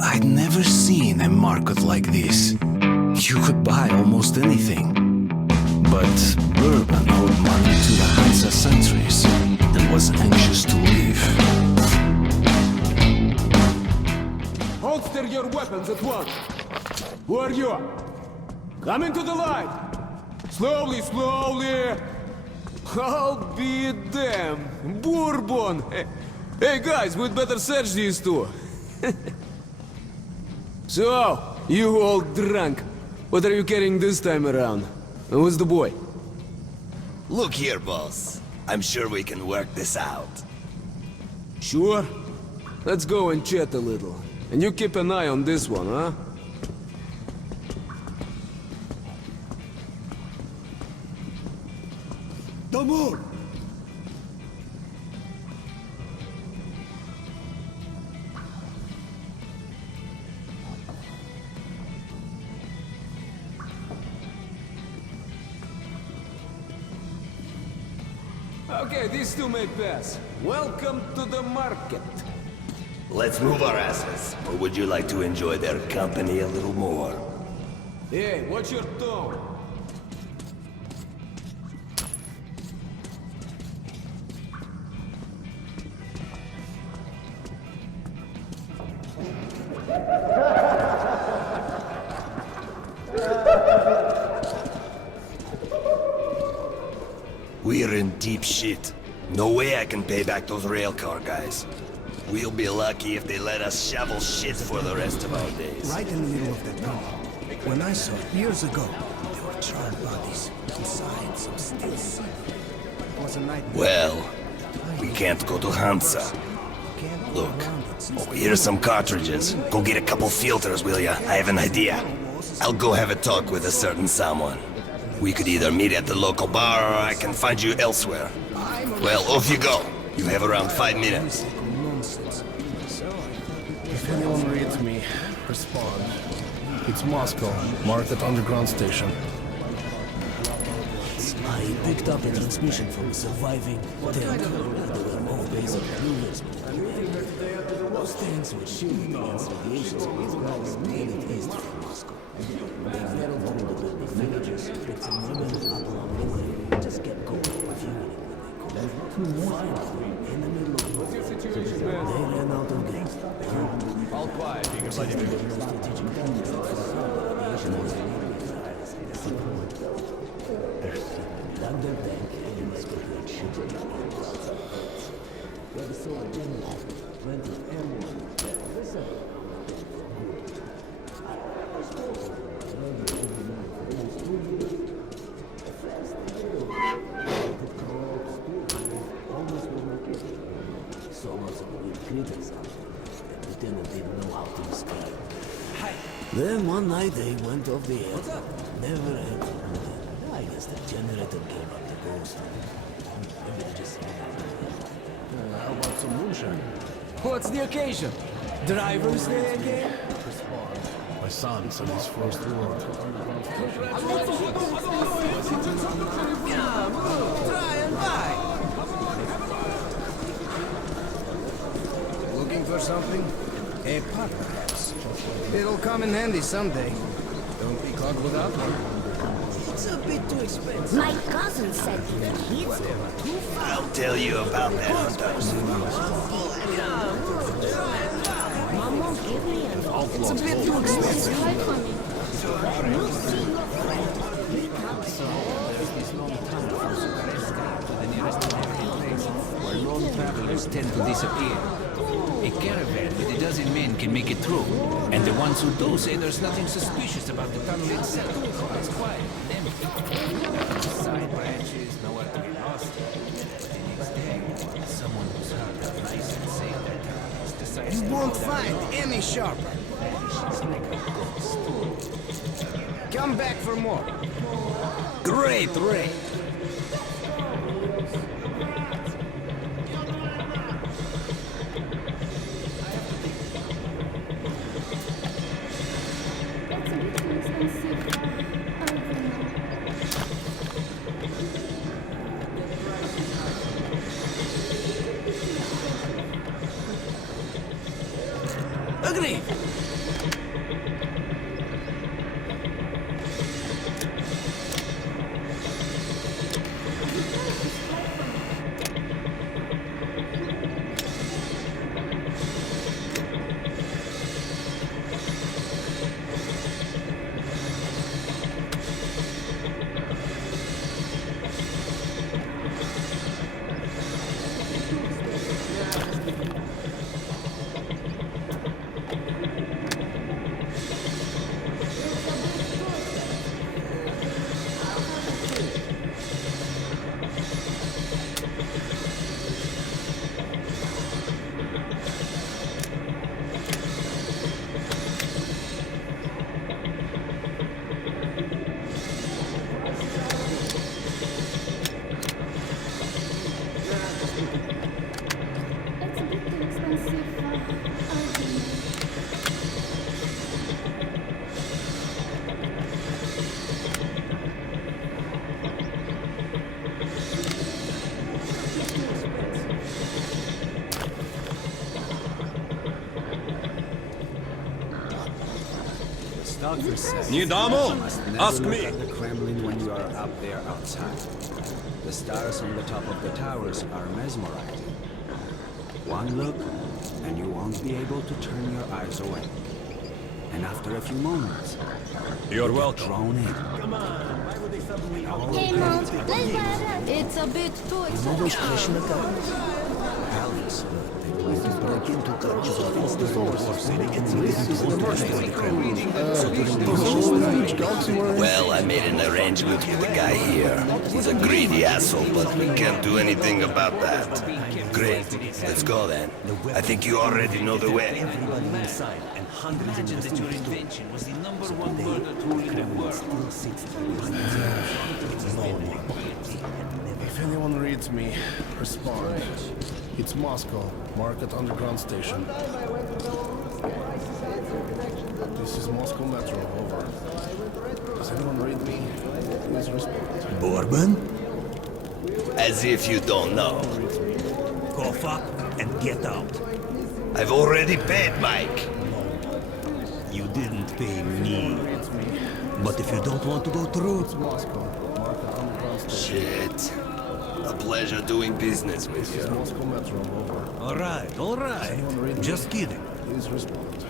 I'd never seen a market like this. You could buy almost anything. But Bourbon owed money to the Hansa sentries and was anxious to leave. Holster your weapons at once. Who are you? Come into the light. Slowly, slowly. I'll be damned. Bourbon. Hey guys, we'd better search these two. So, you old drunk. What are you carrying this time around? And who's the boy? Look here, boss. I'm sure we can work this out. Sure? Let's go and chat a little. And you keep an eye on this one, huh? Domur! Okay, these two may pass. Welcome to the market. Let's move our asses. Or would you like to enjoy their company a little more? Hey, what's your tone? We're in deep shit. No way I can pay back those railcar guys. We'll be lucky if they let us shovel shit for the rest of our days. Right in the middle of the tunnel. When I saw it years ago, there were charred bodies inside some steel city. It was a nightmare. Well, we can't go to Hansa. Look, over here are some cartridges. Go get a couple filters, will ya? I have an idea. I'll go have a talk with a certain someone. We could either meet at the local bar or I can find you elsewhere. Well, off you go. You have around 5 minutes. If anyone reads me, respond. It's Moscow, Market Underground Station. I picked up a transmission from a surviving tank. There were more basic clues. Those tanks were shielded against radiation, so it's probably made it east from Moscow. They battled through the building villages, picked some women up along the way, just kept going, fueling when they could. Finally, in the middle of What's your situation, man? they ran out of gas. All quiet. Strategic tactics. Aviation was dug their tank and escalated shooting. Where the sword didn't have plenty of ammo. Listen. So much of the critics out there. The lieutenant didn't know how to escape. Then one night they went off the air. Never had to do that. I guess the generator gave up the ghost. Maybe they just... How about some moonshine? What's the occasion? Driver's Day again? My son's on his first war. Try and buy. Looking for something? A pot, perhaps. It'll come in handy someday. Don't be caught without one. It's a bit too expensive. My cousin said he's too far. I'll tell you about that hunter. Mom won't give me an It's a bit too expensive. try for me. Where lone travelers tend to disappear. A caravan with a dozen men can make it through, and the ones who do say there's nothing suspicious about the tunnel itself. It's quiet and empty. Side branches, nowhere to be lost. The next day, someone who's heard that nice and safe that tunnel decides You to won't go down find the road. any sharper. She's like a ghost. Come back for more. Great, Ray. That's a bit too expensive. Agreed. Nidamo, ask me. At the Kremlin when you are up there outside. The stars on the top of the towers are mesmerizing. One look, and you won't be able to turn your eyes away. And after a few moments, You're welcome. drawn in. Hey, Mom, let's go. It's a bit too exciting. Alex, they plan to break into churches across the Well, I made an arrangement with the guy here. He's a greedy asshole, but we can't do anything about that. Great. Let's go then. I think you already know the way. Imagine that your invention was the #1 murder tool in the world. If anyone reads me, respond. It's Moscow, Market Underground Station. This is Moscow Metro, over. Does anyone read me? Please respond. Bourbon? As if you don't know. Cough up and get out. I've already paid Mike. You didn't pay me. But if you don't want to go through... It's Moscow, Market Underground Station. Shit. A pleasure doing business with This is you. Moscow Metro, over. All right. Anyone read me? Just kidding. Please respond.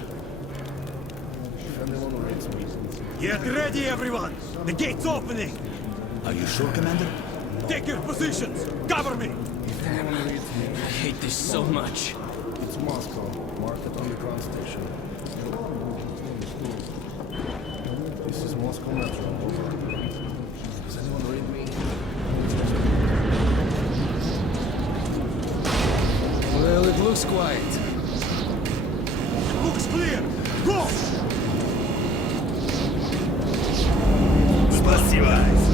If anyone reads me, Get ready, everyone! The gate's opening! Are you sure, Commander? Take your positions! Cover me! if anyone reads me, I hate this so much. it's Moscow, Market Underground Station. This is Moscow Metro, over. Does anyone read me? Well, it looks quiet. Looks clear! Go! Спасибо.